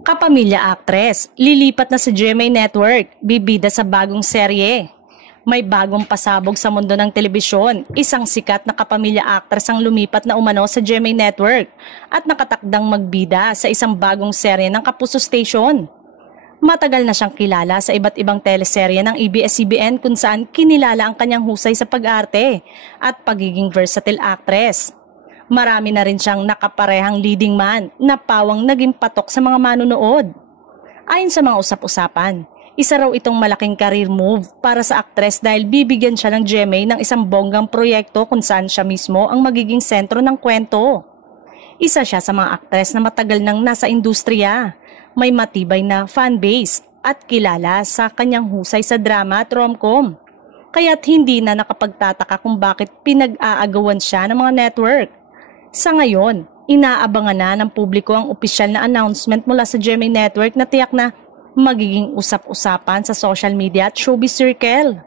Kapamilya actress, lilipat na sa GMA Network, bibida sa bagong serye. May bagong pasabog sa mundo ng telebisyon, isang sikat na kapamilya actress ang lumipat na umano sa GMA Network at nakatakdang magbida sa isang bagong serye ng Kapuso Station. Matagal na siyang kilala sa iba't ibang teleserye ng ABS-CBN kung saan kinilala ang kanyang husay sa pag-arte at pagiging versatile actress. Marami na rin siyang nakaparehang leading man na pawang naging patok sa mga manunood. Ayon sa mga usap-usapan, isa raw itong malaking career move para sa aktres dahil bibigyan siya ng GMA ng isang bonggang proyekto kung saan siya mismo ang magiging sentro ng kwento. Isa siya sa mga aktres na matagal nang nasa industriya, may matibay na fanbase at kilala sa kanyang husay sa drama at rom-com. Kaya't hindi na nakapagtataka kung bakit pinag-aagawan siya ng mga network. Sa ngayon, inaabangan na ng publiko ang opisyal na announcement mula sa GMA Network na tiyak na magiging usap-usapan sa social media at showbiz circle.